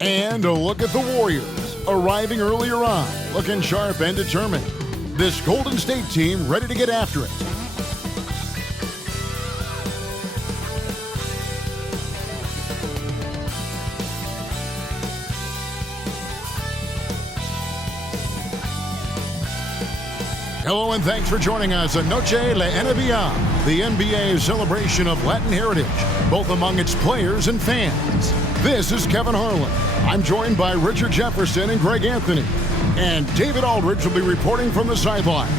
And a look at the Warriors, arriving earlier on, looking sharp and determined. This Golden State team ready to get after it. Hello and thanks for joining us on Noche La NBA, the NBA celebration of Latin heritage, both among its players and fans. This is Kevin Harlan. I'm joined by Richard Jefferson and Greg Anthony. And David Aldridge will be reporting from the sideline.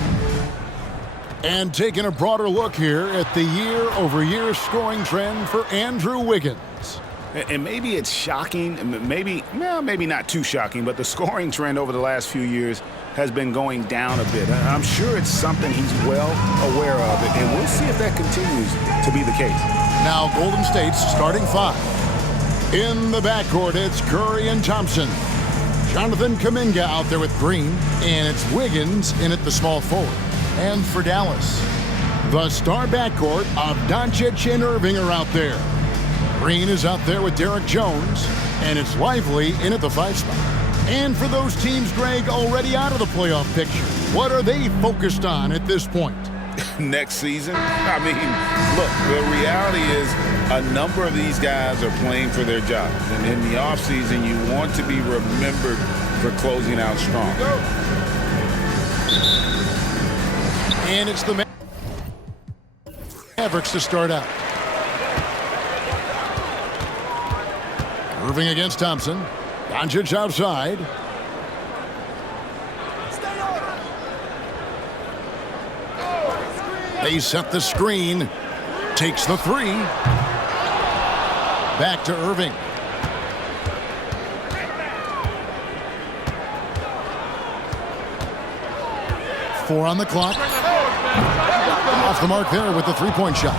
And taking a broader look here at the year-over-year scoring trend for Andrew Wiggins. And maybe it's shocking, maybe not too shocking, but the scoring trend over the last few years has been going down a bit. I'm sure it's something he's well aware of, and we'll see if that continues to be the case. Now Golden State's starting five. In the backcourt, it's Curry and Thompson. Jonathan Kuminga out there with Green, and it's Wiggins in at the small forward. And for Dallas, the star backcourt of Doncic and Irving are out there. Green is out there with Derek Jones, and it's Lively in at the 5 spot. And for those teams, Greg, already out of the playoff picture, what are they focused on at this point? Next season? I mean, look, the reality is a number of these guys are playing for their jobs. And in the offseason, you want to be remembered for closing out strong. And it's the Mavericks to start out. Irving against Thompson. Doncic outside. They set the screen. Takes the 3. Back to Irving. Four on the clock. Off the mark there with the 3-point shot.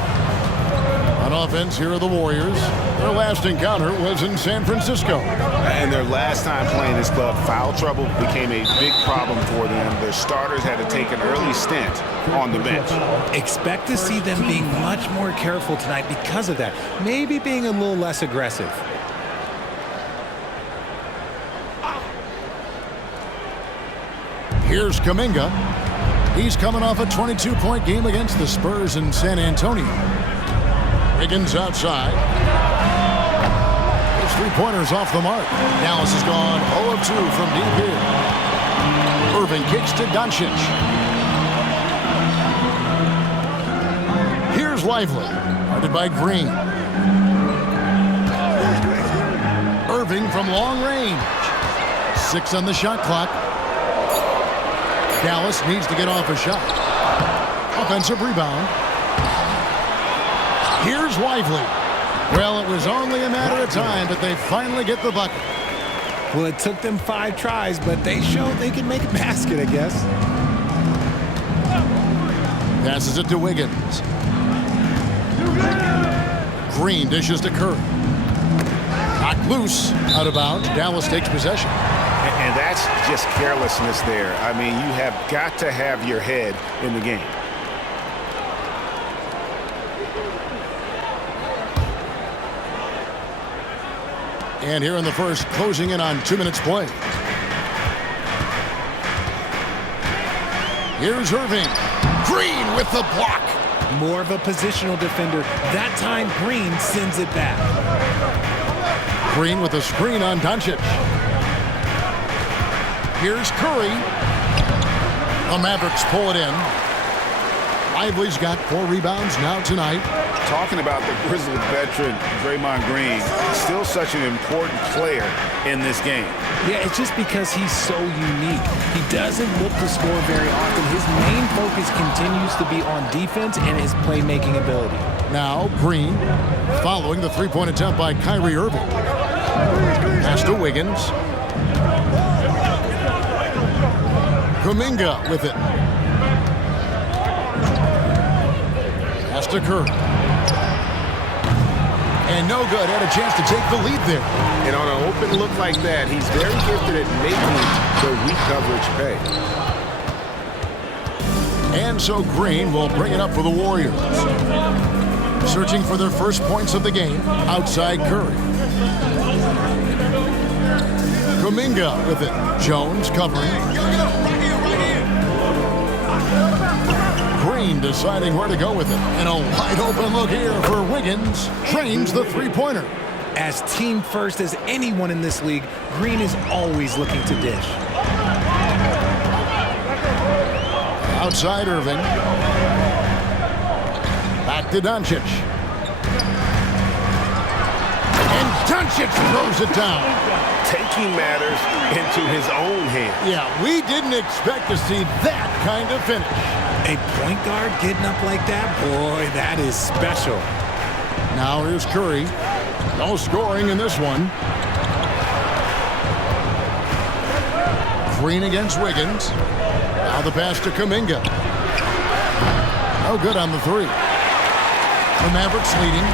On offense, here are the Warriors. Their last encounter was in San Francisco. And their last time playing this club, foul trouble became a big problem for them. Their starters had to take an early stint on the bench. Expect to see them being much more careful tonight because of that. Maybe being a little less aggressive. Here's Kuminga. He's coming off a 22-point game against the Spurs in San Antonio. Wiggins outside. His 3-pointers off the mark. Dallas has gone 0 of 2 from deep here. Irving kicks to Doncic. Here's Lively. Guarded by Green. Irving from long range. 6 on the shot clock. Dallas needs to get off a shot. Offensive rebound. Here's Lively. Well, it was only a matter of time, but they finally get the bucket. Well, it took them 5 tries, but they showed they can make a basket, I guess. Passes it to Wiggins. Green dishes to Curry. Knocked loose. Out of bounds. Dallas takes possession. And that's just carelessness there. I mean, you have got to have your head in the game. And here in the first, closing in on 2 minutes play. Here's Irving. Green with the block. More of a positional defender. That time, Green sends it back. Green with a screen on Doncic. Here's Curry. The Mavericks pull it in. Lively's got 4 rebounds now tonight. Talking about the grizzled veteran, Draymond Green, still such an important player in this game. Yeah, it's just because he's so unique. He doesn't look to score very often. His main focus continues to be on defense and his playmaking ability. Now Green following the 3-point attempt by Kyrie Irving. Pass to Wiggins. Kuminga with it. Pass to Curry. And no good. Had a chance to take the lead there. And on an open look like that, he's very gifted at making the weak coverage pay. And so Green will bring it up for the Warriors. Searching for their first points of the game outside Curry. Kuminga with it. Jones covering. Green deciding where to go with it. And a wide open look here for Wiggins. Drains the three-pointer. As team first as anyone in this league, Green is always looking to dish. Outside Irving. Back to Doncic. And Doncic throws it down. Taking matters into his own hands. Yeah, we didn't expect to see that kind of finish. A point guard getting up like that? Boy, that is special. Now here's Curry. No scoring in this one. Green against Wiggins. Now the pass to Kuminga. No good on the three. The Mavericks leading.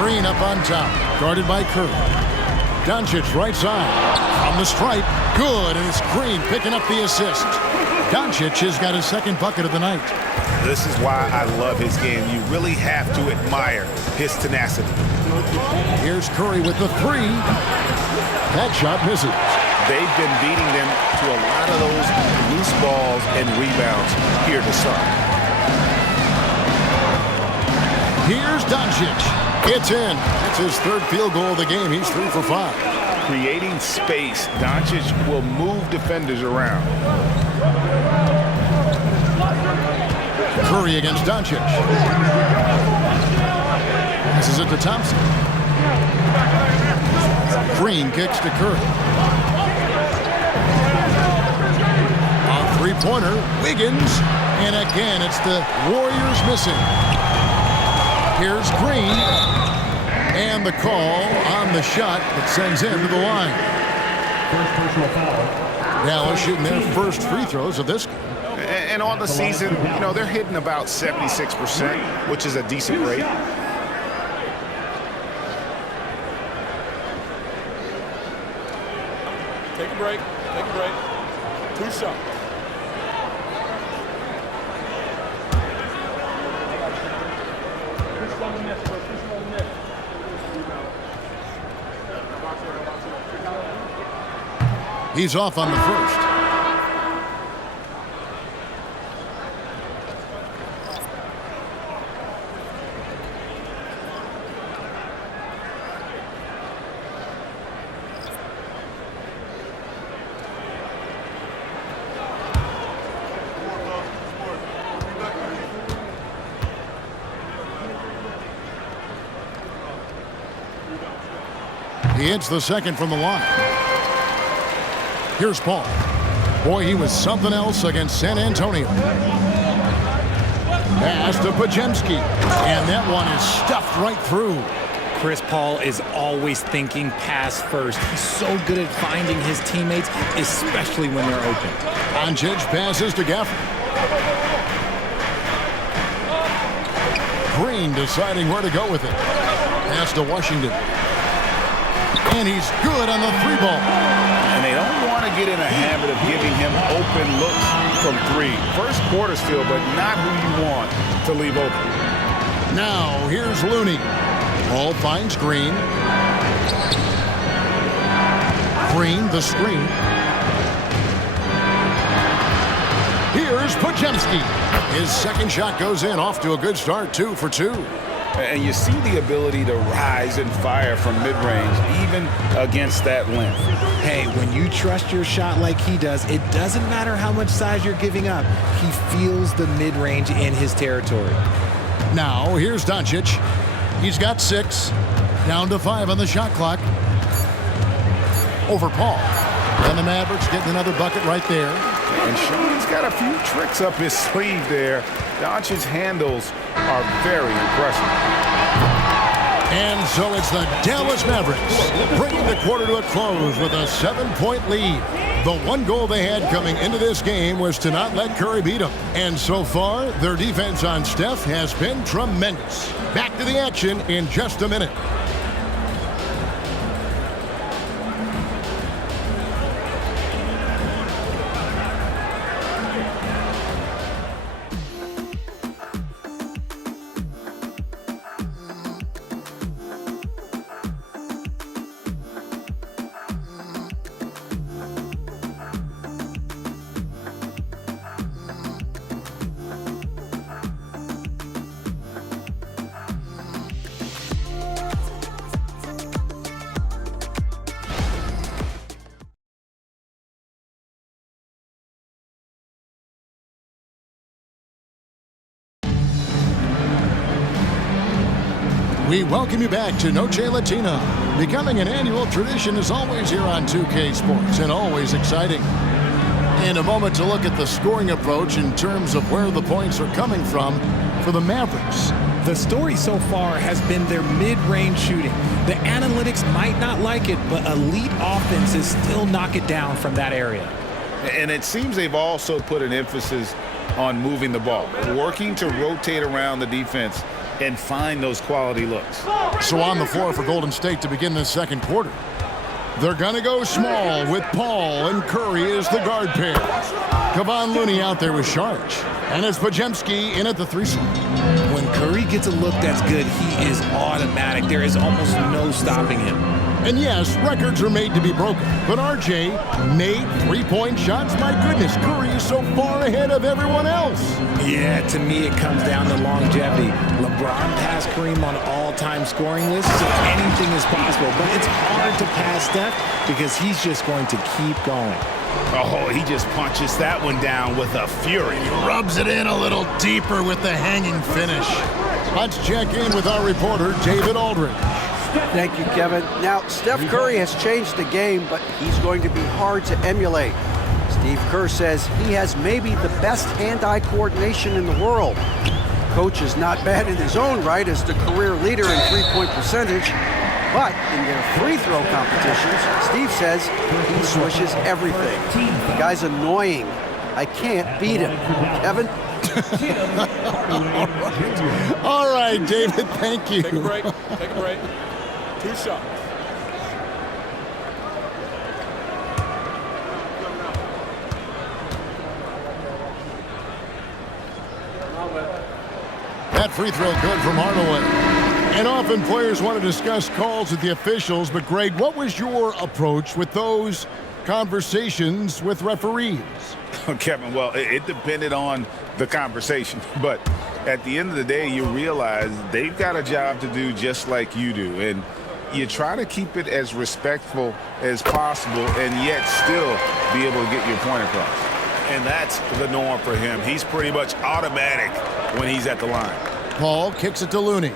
Green up on top. Guarded by Curry. Doncic right side. From the stripe. Good, and it's Green picking up the assist. Doncic has got his second bucket of the night. This is why I love his game. You really have to admire his tenacity. Here's Curry with the three. That shot misses. They've been beating them to a lot of those loose balls and rebounds here to start. Here's Doncic. It's in. It's his third field goal of the game. He's 3 for 5. Creating space, Doncic will move defenders around. Curry against Doncic. Passes it to Thompson. Green kicks to Curry. A three-pointer, Wiggins. And again, it's the Warriors missing. Here's Green. And the call on the shot that sends him to the line. First personal foul. Dallas shooting their first free throws of this game. And on the season, you know, they're hitting about 76%, which is a decent rate. Take a break. Take a break. 2 shots. He's off on the first. He hits the second from the line. Here's Paul. Boy, he was something else against San Antonio. Pass to Podziemski. And that one is stuffed right through. Chris Paul is always thinking pass first. He's so good at finding his teammates, especially when they're open. Doncic passes to Gafford. Green deciding where to go with it. Pass to Washington. And he's good on the three ball. And they don't want to get in a habit of giving him open looks from three. First quarter still, but not who you want to leave open. Now, here's Looney. Ball finds Green. Green, the screen. Here's Podziemski. His second shot goes in, off to a good start, 2 for 2. And you see the ability to rise and fire from mid-range, even against that length. Hey, when you trust your shot like he does, it doesn't matter how much size you're giving up. He feels the mid-range in his territory. Now, here's Doncic. He's got 6. Down to 5 on the shot clock. Over Paul. And the Mavericks getting another bucket right there. And Sean's got a few tricks up his sleeve there. Doncic's handles are very impressive. And so it's the Dallas Mavericks bringing the quarter to a close with a 7-point lead. The one goal they had coming into this game was to not let Curry beat them. And so far, their defense on Steph has been tremendous. Back to the action in just a minute. We welcome you back to Noche Latina. Becoming an annual tradition is always here on 2K Sports and always exciting. In a moment to look at the scoring approach in terms of where the points are coming from for the Mavericks. The story so far has been their mid-range shooting. The analytics might not like it, but elite offenses still knock it down from that area. And it seems they've also put an emphasis on moving the ball, working to rotate around the defense and find those quality looks. So on the floor for Golden State to begin this second quarter. They're going to go small with Paul and Curry as the guard pair. Kevon Looney out there with Sharge. And it's Podziemski in at the 3 slot. When Curry gets a look that's good, he is automatic. There is almost no stopping him. And yes, records are made to be broken. But RJ made three-point shots. My goodness, Curry is so far ahead of everyone else. Yeah, to me it comes down to longevity. LeBron passed Kareem on all-time scoring lists, so anything is possible. But it's hard to pass Steph because he's just going to keep going. Oh, he just punches that one down with a fury. He rubs it in a little deeper with the hanging finish. Let's check in with our reporter, David Aldridge. Thank you, Kevin. Now, Steph Curry has changed the game, but he's going to be hard to emulate. Steve Kerr says he has maybe the best hand-eye coordination in the world. Coach is not bad in his own right as the career leader in three-point percentage, but in their free throw competitions, Steve says he swishes everything. The guy's annoying. I can't beat him. Kevin? All right, David, thank you. Take a break. Take a break. 2 shots. That free throw good from Hardaway. And often players want to discuss calls with the officials, but Greg, what was your approach with those conversations with referees? Kevin, well, it depended on the conversation, but at the end of the day, you realize they've got a job to do just like you do, and you try to keep it as respectful as possible and yet still be able to get your point across. And that's the norm for him. He's pretty much automatic when he's at the line. Paul kicks it to Looney.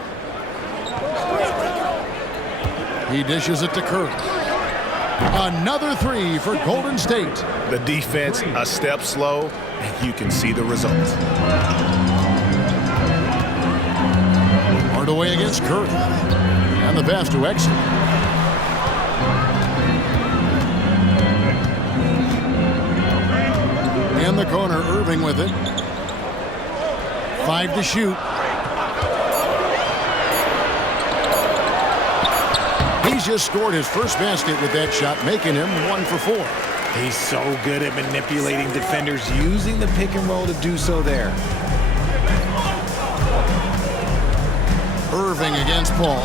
He dishes it to Curry. Another three for Golden State. The defense a step slow, and you can see the results. Hardaway against Curry. And the pass to Exum. In the corner, Irving with it. 5 to shoot. He's just scored his first basket with that shot, making him 1 for 4. He's so good at manipulating defenders, using the pick and roll to do so there. Irving against Paul.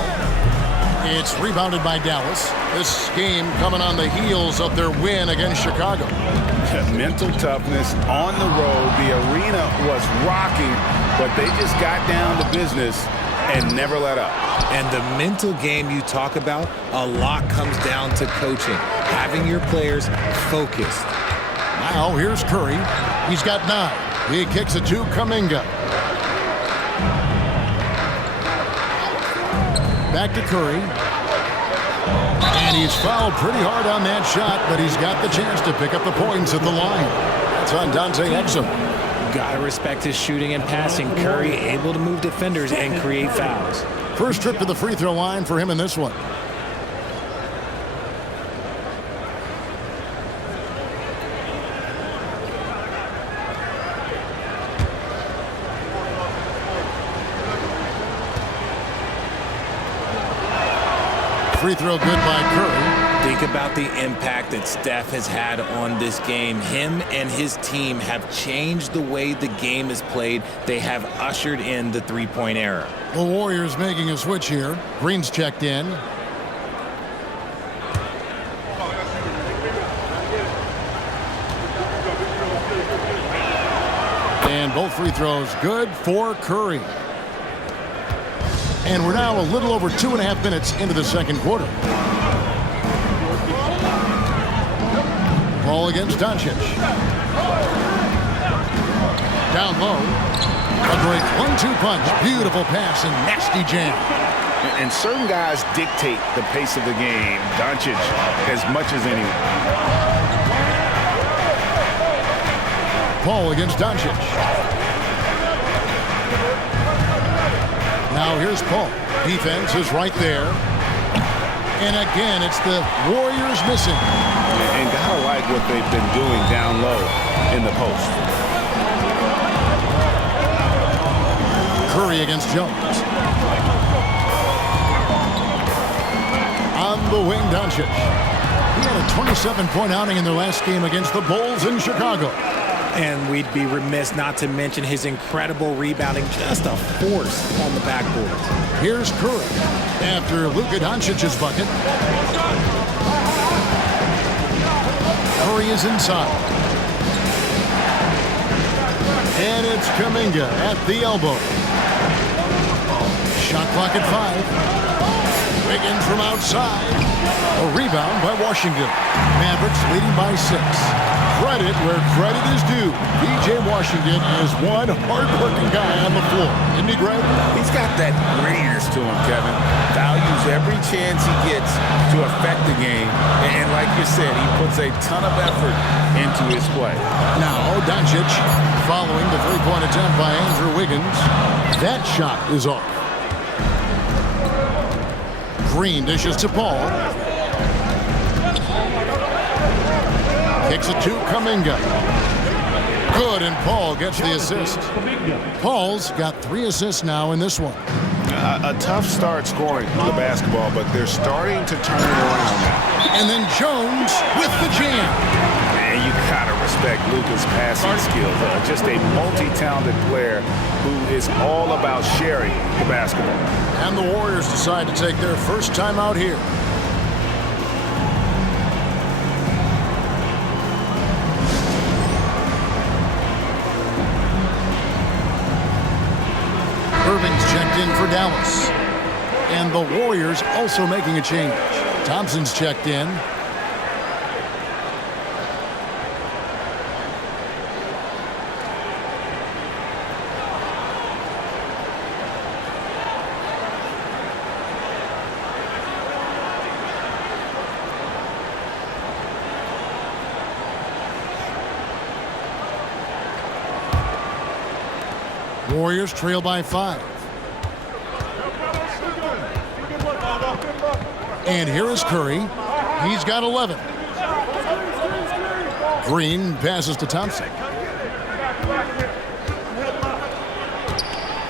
It's rebounded by Dallas. This game coming on the heels of their win against Chicago. Mental toughness on the road. The arena was rocking, but they just got down to business and never let up. And the mental game you talk about, a lot comes down to coaching, having your players focused. Now here's Curry. He's got 9. He kicks it to Kuminga. Back to Curry. And he's fouled pretty hard on that shot, but he's got the chance to pick up the points at the line. That's on Dante Exum. Gotta respect his shooting and passing. Curry able to move defenders and create fouls. First trip to the free throw line for him in this one. Free throw good by Curry. Think about the impact that Steph has had on this game. Him and his team have changed the way the game is played. They have ushered in the three-point era. The Warriors making a switch here. Green's checked in. And both free throws good for Curry. And we're now a little over 2.5 minutes into the second quarter. Ball against Doncic. Down low. A great 1-2 punch. Beautiful pass and nasty jam. And certain guys dictate the pace of the game. Doncic as much as anyone. Paul against Doncic. Now here's Paul. Defense is right there. And again, it's the Warriors missing. And gotta like what they've been doing down low in the post. Curry against Jones. On the wing, Doncic. He had a 27-point outing in their last game against the Bulls in Chicago. And we'd be remiss not to mention his incredible rebounding, just a force on the backboard. Here's Curry after Luka Doncic's bucket. Curry is inside. And it's Kuminga at the elbow. Shot clock at 5. Wiggins from outside. A rebound by Washington. Mavericks leading by 6. Credit where credit is due. B.J. Washington is one hard-working guy on the floor. Isn't he, Greg? He's got that grittiness to him, Kevin. Values every chance he gets to affect the game. And like you said, he puts a ton of effort into his play. Now, Doncic following the three-point attempt by Andrew Wiggins. That shot is off. Green dishes to Paul. Kicks it to Kuminga. Good, and Paul gets the assist. Paul's got 3 assists now in this one. A tough start scoring the basketball, but they're starting to turn it around now. And then Jones with the jam. And you gotta respect Luka's passing skills. Just a multi-talented player who is all about sharing the basketball. And the Warriors decide to take their first time out here. Irving's checked in for Dallas. And the Warriors also making a change. Thompson's checked in. Warriors trail by 5. And here is Curry. He's got 11. Green passes to Thompson.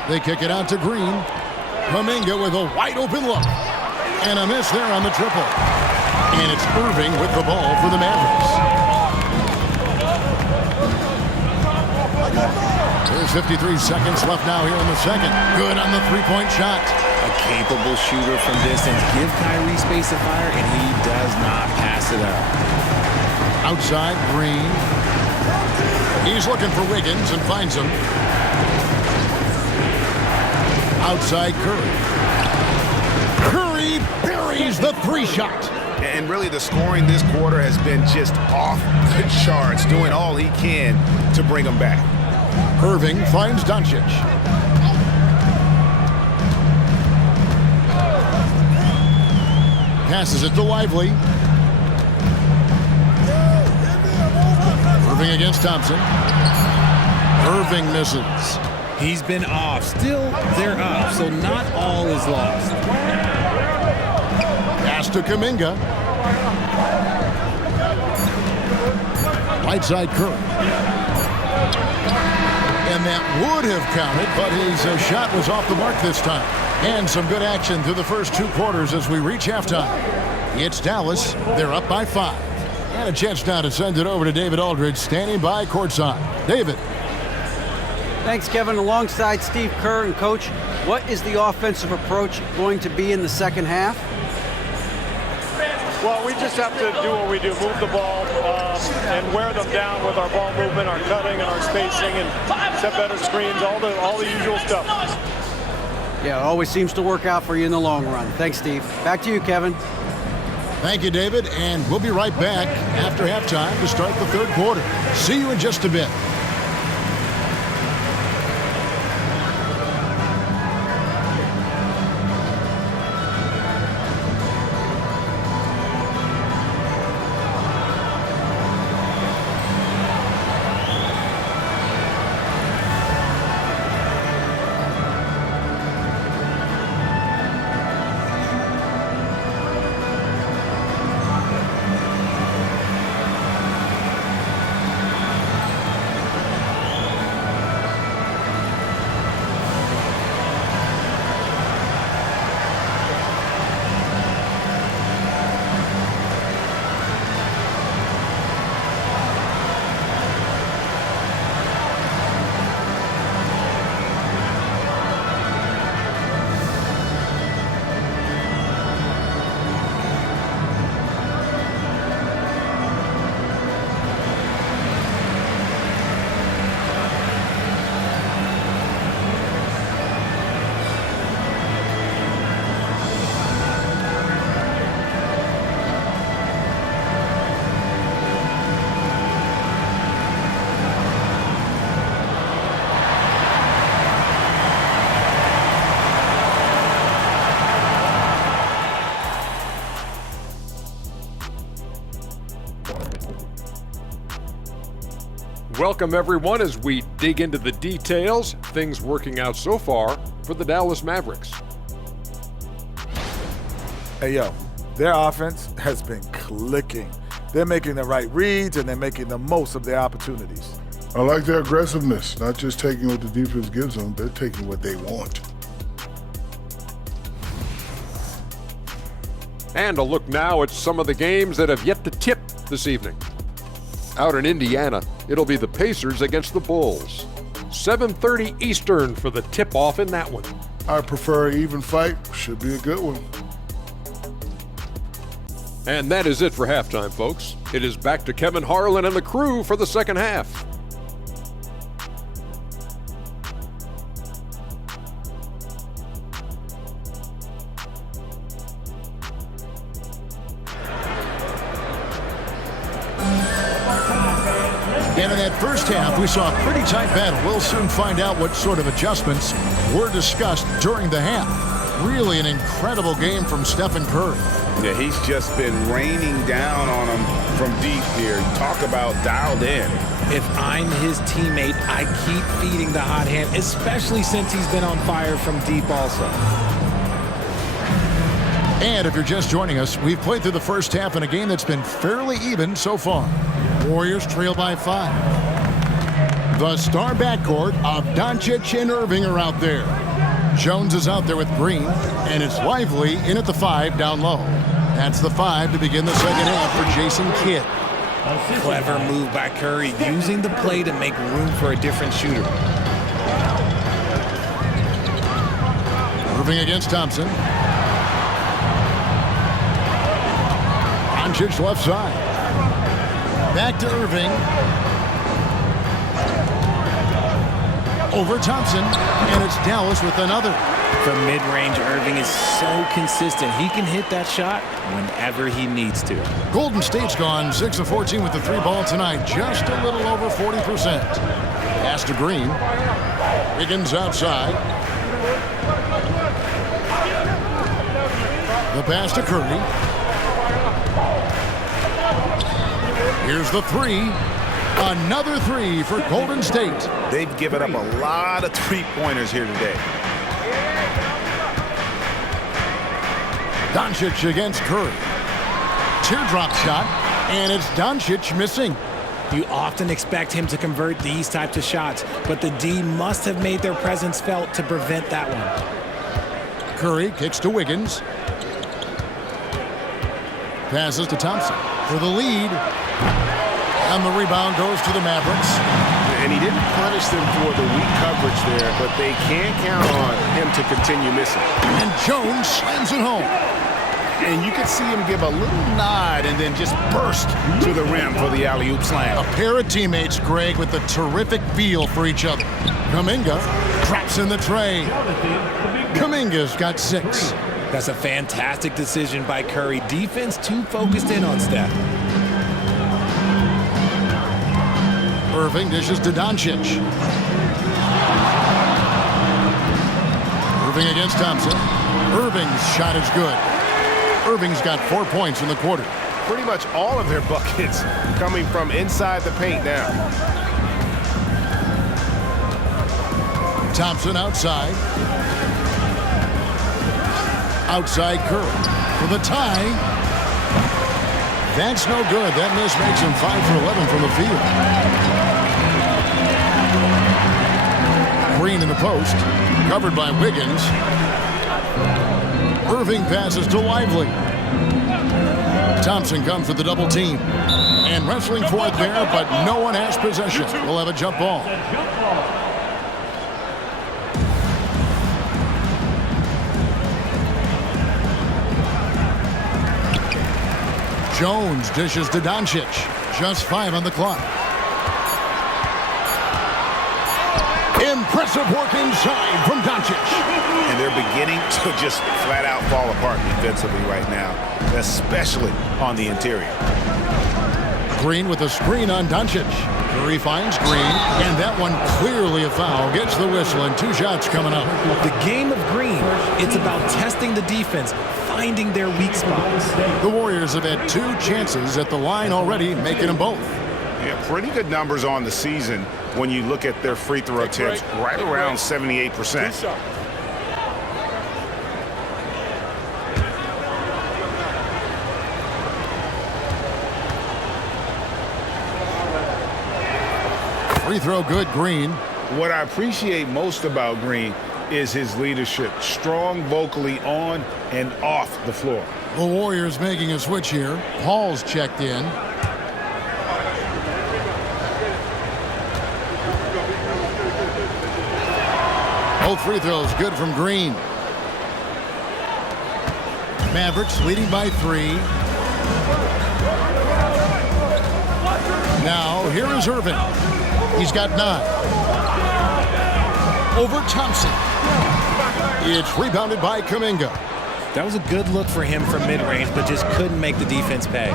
They kick it out to Green. Kuminga with a wide open look. And a miss there on the triple. And it's Irving with the ball for the Mavericks. There's 53 seconds left now here in the second. Good on the three-point shot. A capable shooter from distance. Give Kyrie space to fire, and he does not pass it up. Outside, Green. He's looking for Wiggins and finds him. Outside, Curry. Curry buries the 3-shot. And really the scoring this quarter has been just off the charts, doing all he can to bring them back. Irving finds Doncic. Passes it to Lively. Irving against Thompson. Irving misses. He's been off. Still, they're up, so not all is lost. Pass to Kuminga. Right side Curry. And that would have counted, but his shot was off the mark this time. And some good action through the first 2 quarters as we reach halftime. It's Dallas. They're up by 5. And a chance now to send it over to David Aldridge, standing by courtside. David. Thanks, Kevin. Alongside Steve Kerr and Coach, what is the offensive approach going to be in the second half? Well, we just have to do what we do, move the ball and wear them down with our ball movement, our cutting, and our spacing, and set better screens, all the usual stuff. Yeah, it always seems to work out for you in the long run. Thanks, Steve. Back to you, Kevin. Thank you, David, and we'll be right back after halftime to start the third quarter. See you in just a bit. Welcome, everyone, as we dig into the details. Things working out so far for the Dallas Mavericks. Hey, yo, their offense has been clicking. They're making the right reads, and they're making the most of their opportunities. I like their aggressiveness, not just taking what the defense gives them, they're taking what they want. And a look now at some of the games that have yet to tip this evening. Out in Indiana, it'll be the Pacers against the Bulls. 7:30 Eastern for the tip-off in that one. I prefer an even fight. Should be a good one. And that is it for halftime, folks. It is back to Kevin Harlan and the crew for the second half. And in that first half, we saw a pretty tight battle. We'll soon find out what sort of adjustments were discussed during the half. Really an incredible game from Stephen Curry. Yeah, he's just been raining down on him from deep here. Talk about dialed in. If I'm his teammate, I keep feeding the hot hand, especially since he's been on fire from deep also. And if you're just joining us, we've played through the first half in a game that's been fairly even so far. Warriors trail by 5. The star backcourt of Doncic and Irving are out there. Jones is out there with Green, and it's Lively in at the 5 down low. That's the 5 to begin the second half for Jason Kidd. Clever move by Curry, using the play to make room for a different shooter. Irving against Thompson. Doncic left side. Back to Irving. Over Thompson, and it's Dallas with another. From mid-range, Irving is so consistent. He can hit that shot whenever he needs to. Golden State's gone 6 of 14 with the 3 ball tonight, just a little over 40%. Pass to Green. Wiggins outside. The pass to Curry. Here's the 3. Another 3 for Golden State. They've given up a lot of three-pointers here today. Doncic against Curry. Teardrop shot, and it's Doncic missing. You often expect him to convert these types of shots, but the D must have made their presence felt to prevent that one. Curry kicks to Wiggins. Passes to Thompson for the lead. And the rebound goes to the Mavericks. And he didn't punish them for the weak coverage there, but they can't count on him to continue missing. And Jones slams it home. And you can see him give a little nod and then just burst to the rim for the alley-oop slam. A pair of teammates, Greg, with a terrific feel for each other. Kuminga drops in the tray. Kuminga's got 6. That's a fantastic decision by Curry. Defense too focused in on Steph. Irving dishes to Doncic. Irving against Thompson. Irving's shot is good. Irving's got 4 points in the quarter. Pretty much all of their buckets coming from inside the paint now. Thompson outside. Outside Curry for the tie. That's no good. That miss makes him 5 for 11 from the field. Green in the post, covered by Wiggins. Irving passes to Lively. Thompson comes with the double team. And wrestling for it there, but no one has possession. We'll have a jump ball. Jones dishes to Doncic. Just 5 on the clock. Impressive work inside from Doncic. And they're beginning to just flat out fall apart defensively right now, especially on the interior. Green with a screen on Doncic. Curry finds Green, and that one clearly a foul. Gets the whistle, and 2 shots coming up. The game of Green, it's about testing the defense, finding their weak spots. The Warriors have had 2 chances at the line already, making them both. Yeah, pretty good numbers on the season when you look at their free throw attempts, right around 78%. Free throw good, Green. What I appreciate most about Green is his leadership. Strong vocally on and off the floor. The Warriors making a switch here. Paul's checked in. Both free throws good from Green. Mavericks leading by 3. Now here is Irvin. He's got 9. Over Thompson. It's rebounded by Kuminga. That was a good look for him from mid-range, but just couldn't make the defense pay.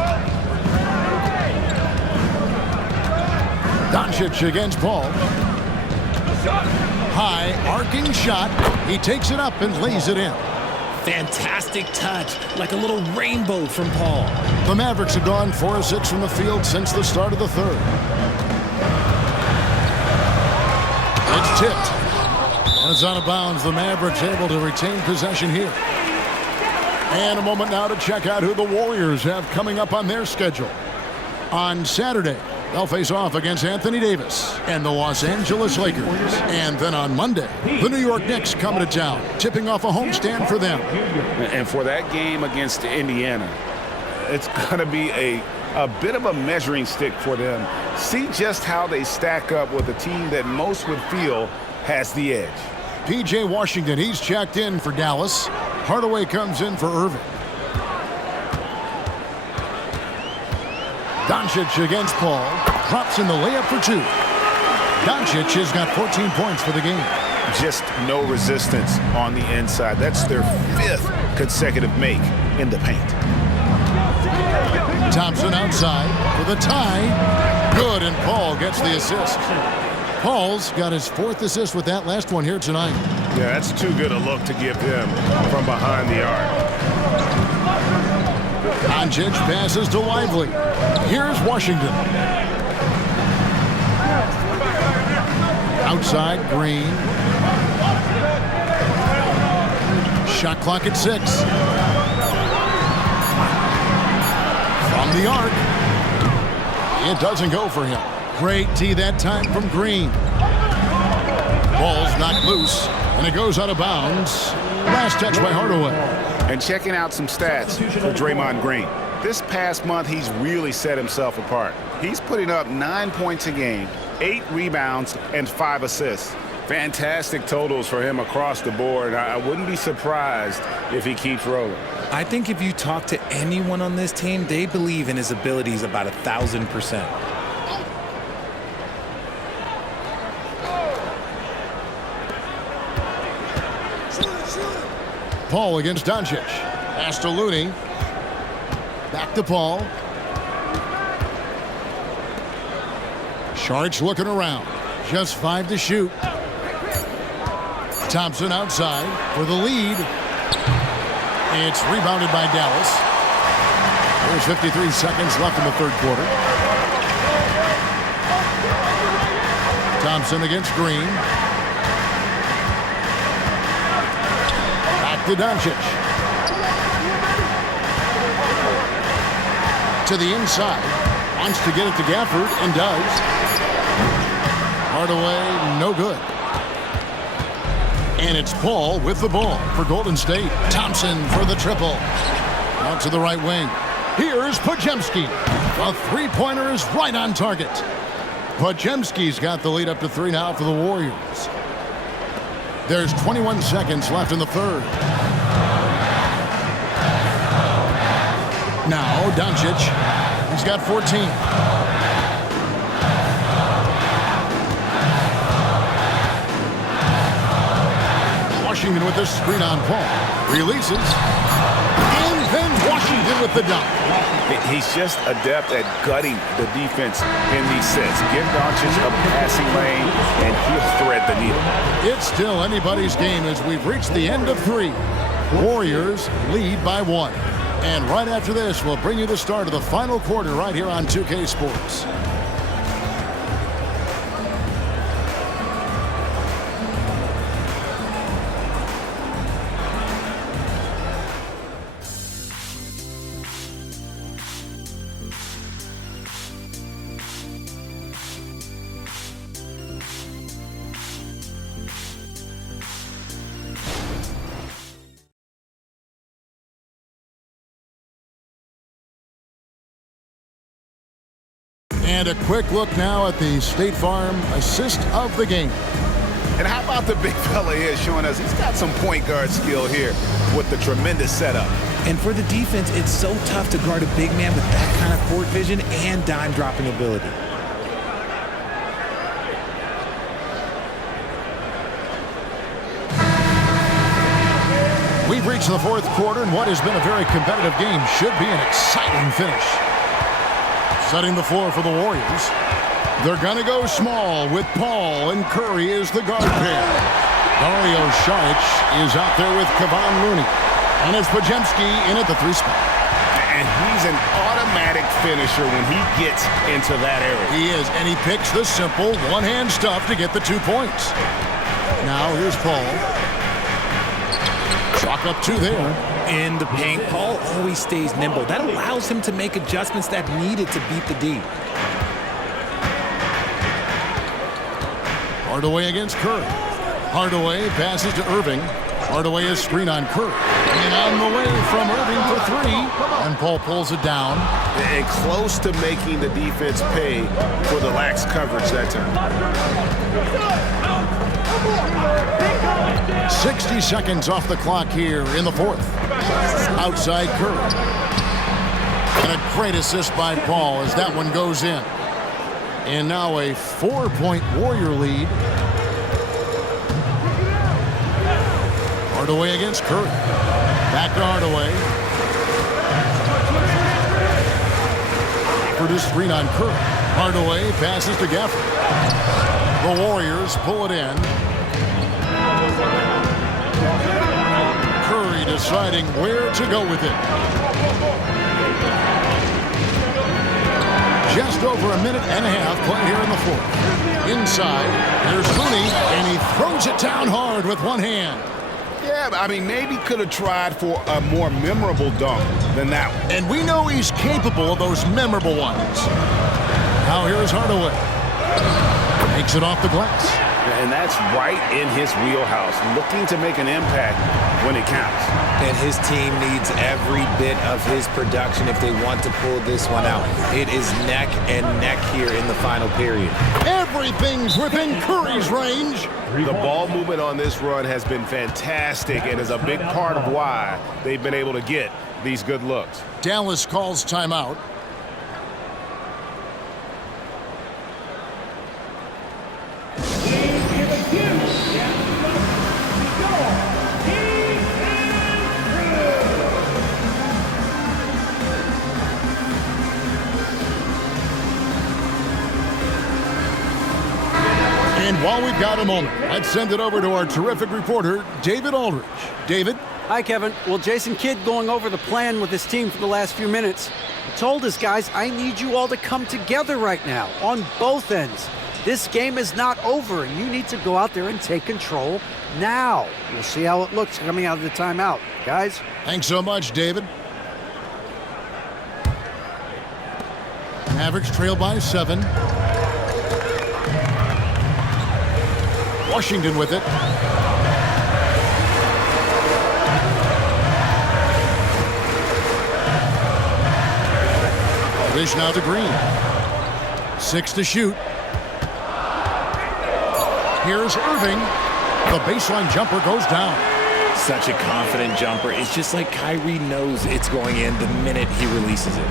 Doncic against Paul. High arcing shot. He takes it up and lays it in. Fantastic touch, like a little rainbow from Paul. The Mavericks have gone 4 of 6 from the field since the start of the third. It's tipped. And it's out of bounds. The Mavericks able to retain possession here. And a moment now to check out who the Warriors have coming up on their schedule. On Saturday, they'll face off against Anthony Davis and the Los Angeles Lakers. And then on Monday, the New York Knicks coming to town, tipping off a homestand for them. And for that game against Indiana, it's going to be a bit of a measuring stick for them. See just how they stack up with a team that most would feel has the edge. P.J. Washington, he's checked in for Dallas. Hardaway comes in for Irving. Doncic against Paul. Drops in the layup for 2. Doncic has got 14 points for the game. Just no resistance on the inside. That's their 5th consecutive make in the paint. Thompson outside for the tie. Good, and Paul gets the assist. Paul's got his 4th assist with that last one here tonight. Yeah, that's too good a look to give him from behind the arc. Doncic passes to Lively. Here's Washington. Outside, Green. Shot clock at 6. From the arc. It doesn't go for him. Great tee that time from Green. Ball's knocked loose, and it goes out of bounds. Last touch by Hardaway. And checking out some stats for Draymond Green. This past month, he's really set himself apart. He's putting up 9 points a game, 8 rebounds, and 5 assists. Fantastic totals for him across the board. I wouldn't be surprised if he keeps rolling. I think if you talk to anyone on this team, they believe in his abilities about 1,000%. Paul against Doncic. Pass to Looney. Back to Paul. Sharks looking around. Just 5 to shoot. Thompson outside for the lead. It's rebounded by Dallas. There's 53 seconds left in the third quarter. Thompson against Green. Back to Doncic. To the inside. Wants to get it to Gafford and does. Hardaway, no good. And it's Paul with the ball for Golden State. Thompson for the triple. Out to the right wing. Here's Podziemski. A three-pointer is right on target. Podziemski's got the lead up to 3 now for the Warriors. There's 21 seconds left in the third. Now Doncic. He's got 14. Washington with the screen on Paul. Releases. And then Washington with the dunk. He's just adept at gutting the defense in these sets. Give Doncic a passing lane, and he'll thread the needle. It's still anybody's game as we've reached the end of 3. Warriors lead by 1. And right after this, we'll bring you the start of the final quarter right here on 2K Sports. And a quick look now at the State Farm assist of the game. And how about the big fella here showing us he's got some point guard skill here with the tremendous setup. And for the defense, it's so tough to guard a big man with that kind of court vision and dime dropping ability. We've reached the fourth quarter, and what has been a very competitive game should be an exciting finish. Setting the floor for the Warriors. They're going to go small with Paul and Curry as the guard pair. Dario Saric is out there with Kevon Looney. And it's Podziemski in at the 3 spot. And he's an automatic finisher when he gets into that area. He is, and he picks the simple one-hand stuff to get the 2 points. Now here's Paul. Chalk up 2 there. In the paint, Paul always stays nimble. That allows him to make adjustments that needed to beat the D. Hardaway against Curry. Hardaway passes to Irving. Hardaway is screen on Curry. And on the way from Irving for 3. And Paul pulls it down. And close to making the defense pay for the lax coverage that time. 60 seconds off the clock here in the fourth. Outside Curry. And a great assist by Paul as that one goes in. And now a 4-point Warrior lead. Hardaway against Curry. Back to Hardaway. For the screen on Curry. Hardaway passes to Gafford. The Warriors pull it in. Curry deciding where to go with it. Just over a minute and a half play here in the fourth. Inside, there's Looney, and he throws it down hard with one hand. Yeah, I mean, maybe could have tried for a more memorable dunk than that one. And we know he's capable of those memorable ones. Now here's Hardaway. Takes it off the glass. And that's right in his wheelhouse, looking to make an impact when it counts. And his team needs every bit of his production if they want to pull this one out. It is neck and neck here in the final period. Everything's within Curry's range. The ball movement on this run has been fantastic and is a big part of why they've been able to get these good looks. Dallas calls timeout. And while we've got a moment, let's send it over to our terrific reporter, David Aldridge. David? Hi, Kevin. Well, Jason Kidd going over the plan with his team for the last few minutes. He told his guys, I need you all to come together right now on both ends. This game is not over, and you need to go out there and take control now. We'll see how it looks coming out of the timeout. Guys? Thanks so much, David. Mavericks trail by 7. Washington with it. Dish now to Green. 6 to shoot. Here's Irving. The baseline jumper goes down. Such a confident jumper. It's just like Kyrie knows it's going in the minute he releases it.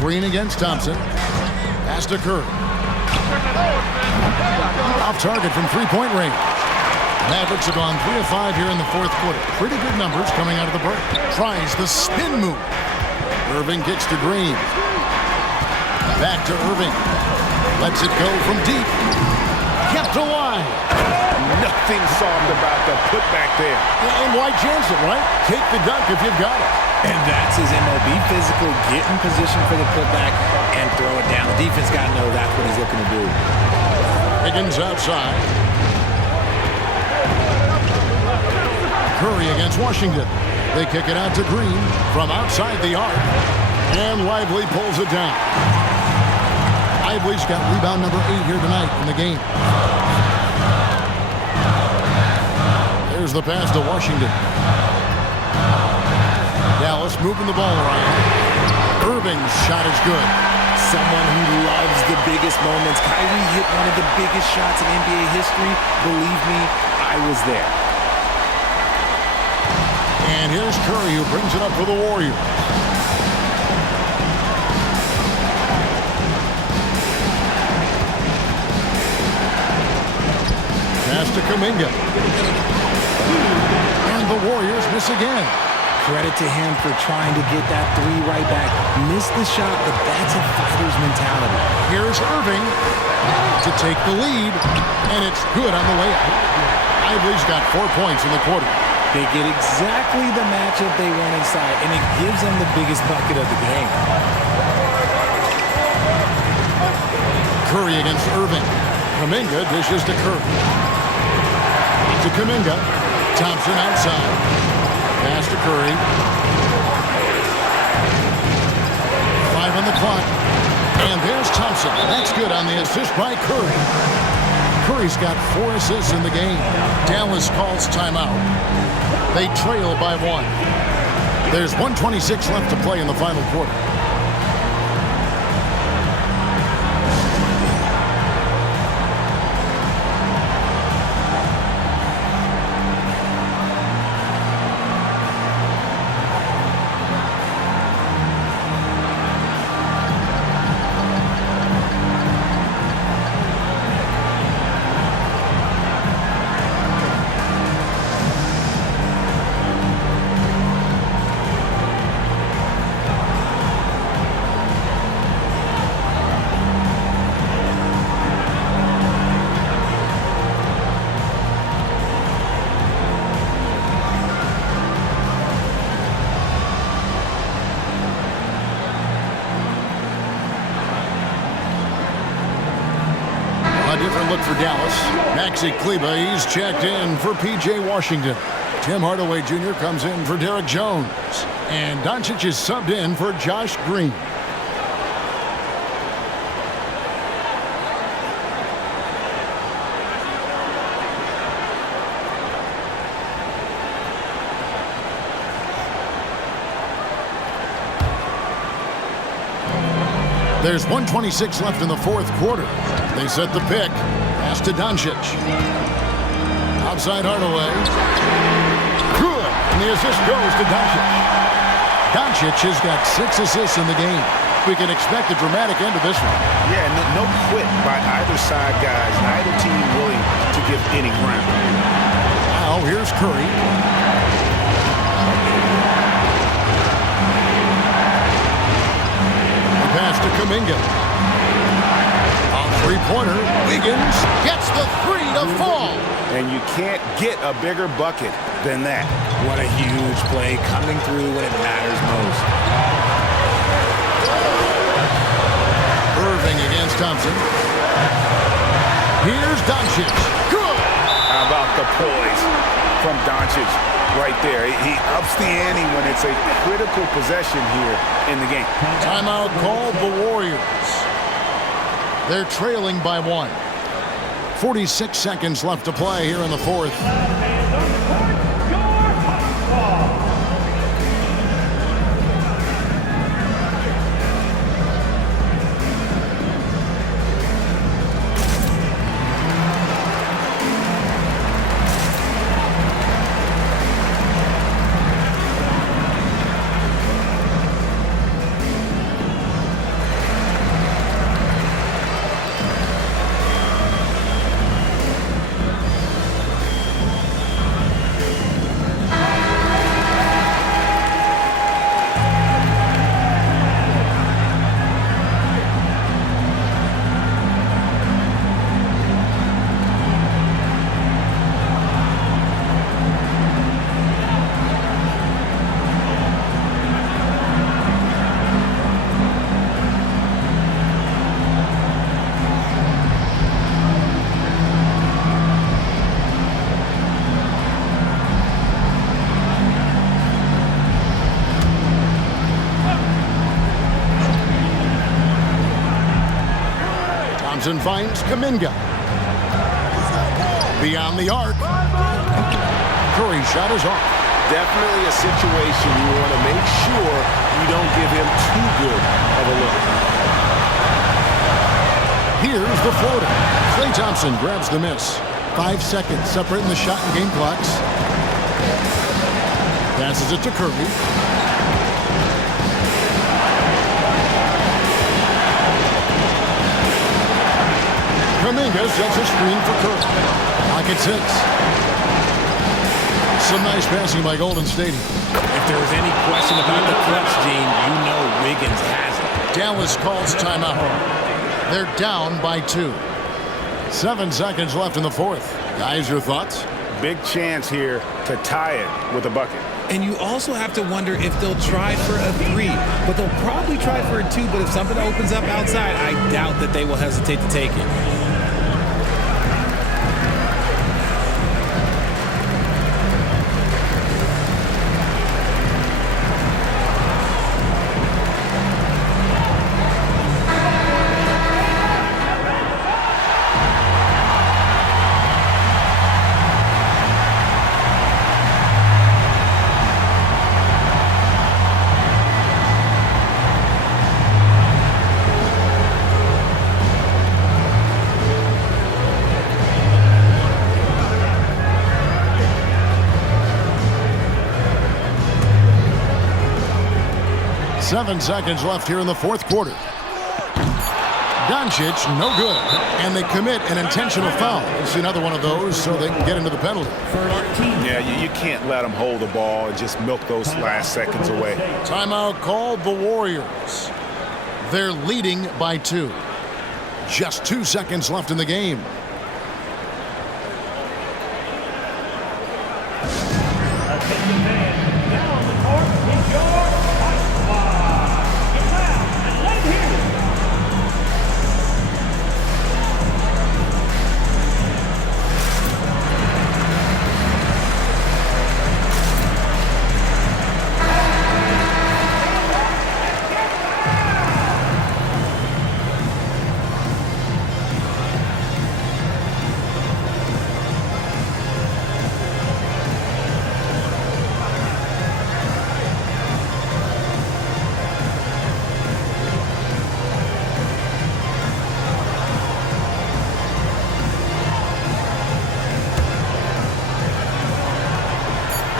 Green against Thompson. Pass to Curry. Off target from 3-point range. Mavericks have gone 3 of 5 here in the fourth quarter. Pretty good numbers coming out of the break. Tries the spin move. Irving kicks to Green. Back to Irving. Lets it go from deep. Kept alive. Nothing soft about the putback there. And why chance it, right? Take the dunk if you've got it. And that's his MO. Be physical, get in position for the putback, and throw it down. The defense got to know that's what he's looking to do. Higgins outside. Curry against Washington. They kick it out to Green from outside the arc. And Lively pulls it down. Lively's got rebound number 8 here tonight in the game. There's the pass to Washington. Dallas moving the ball around. Irving's shot is good. Someone who loves the biggest moments. Kyrie hit one of the biggest shots in NBA history. Believe me, I was there. And here's Curry, who brings it up for the Warriors. Pass to Kuminga. And the Warriors miss again. Credit to him for trying to get that three right back. Missed the shot, but that's a fighter's mentality. Here's Irving to take the lead, and it's good on the way up. Ivory's got 4 points in the quarter. They get exactly the matchup they want inside, and it gives them the biggest bucket of the game. Curry against Irving. Kuminga dishes to Curry. To Kuminga. Thompson outside. Pass to Curry. 5 on the clock. And there's Thompson. That's good on the assist by Curry. Curry's got 4 assists in the game. Dallas calls timeout. They trail by 1. There's 1:26 left to play in the final quarter. Different look for Dallas. Maxi Kleber, he's checked in for P.J. Washington. Tim Hardaway Jr. comes in for Derek Jones. And Doncic is subbed in for Josh Green. There's 1:26 left in the fourth quarter. They set the pick. Pass to Doncic. Outside Hardaway. Good. And the assist goes to Doncic. Doncic has got 6 assists in the game. We can expect a dramatic end to this one. Yeah, no quit by either side, guys. Neither team willing to give any ground. Now here's Curry. Pass to Kuminga. On three-pointer, Wiggins gets the 3 to fall. And you can't get a bigger bucket than that. What a huge play, coming through when it matters most. Irving against Thompson. Here's Doncic. Good. How about the poise from Doncic right there? He ups the ante when it's a critical possession here in the game. Timeout called the Warriors. They're trailing by 1. 46 seconds left to play here in the fourth. Thompson finds Kuminga. Beyond the arc. Curry's shot is off. Definitely a situation you want to make sure you don't give him too good of a look. Here's the floater. Klay Thompson grabs the miss. 5 seconds separating the shot and game clocks. Passes it to Curry. Kuminga sets a screen for Curry. Rockets hits. Some nice passing by Golden State. If there was any question about the clutch, Gene, you know Wiggins has it. Dallas calls timeout. They're down by 2. 7 seconds left in the fourth. Guys, your thoughts? Big chance here to tie it with a bucket. And you also have to wonder if they'll try for a 3, but they'll probably try for a 2, but if something opens up outside, I doubt that they will hesitate to take it. Seven seconds left here in the fourth quarter. Doncic, no good. And they commit an intentional foul. It's another one of those so they can get into the penalty. Yeah, you can't let them hold the ball and just milk those last seconds away. Timeout called the Warriors. They're leading by 2. Just 2 seconds left in the game.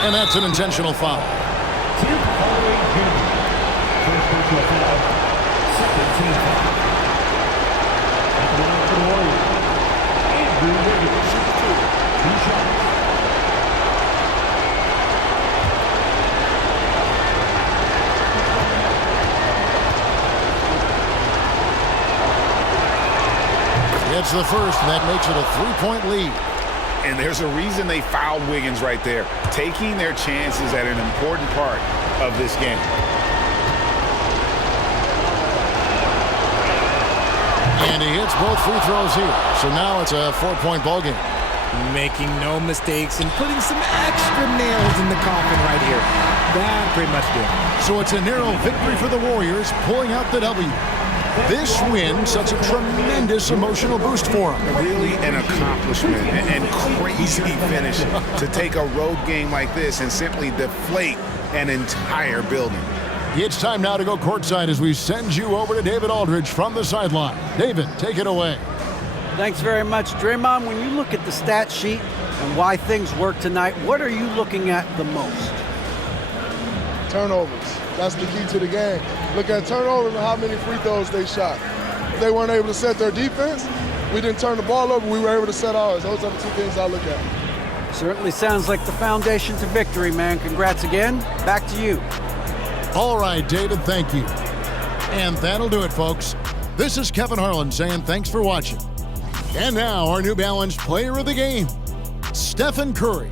And that's an intentional foul. Tim Hardaway Jr. First personal foul. Second team foul. At the line for the Warriors, Andrew Wiggins. 2 shots. It's the first, and that makes it a 3-point lead. And there's a reason they fouled Wiggins right there, taking their chances at an important part of this game. And he hits both free throws here. So now it's a 4-point ball game. Making no mistakes and putting some extra nails in the coffin right here. That pretty much did it. So it's a narrow victory for the Warriors, pulling out the W. This win sets a tremendous emotional boost for them. Really an accomplishment and crazy finish to take a road game like this and simply deflate an entire building. It's time now to go courtside as we send you over to David Aldridge from the sideline. David, take it away. Thanks very much, Draymond. When you look at the stat sheet and why things work tonight, what are you looking at the most? Turnovers. That's the key to the game. Look at turnovers and how many free throws they shot. If they weren't able to set their defense, we didn't turn the ball over, we were able to set ours. Those are the 2 things I look at. Certainly sounds like the foundation to victory, man. Congrats again. Back to you. All right, David, thank you. And that'll do it, folks. This is Kevin Harlan saying thanks for watching. And now our New Balance player of the game, Stephen Curry.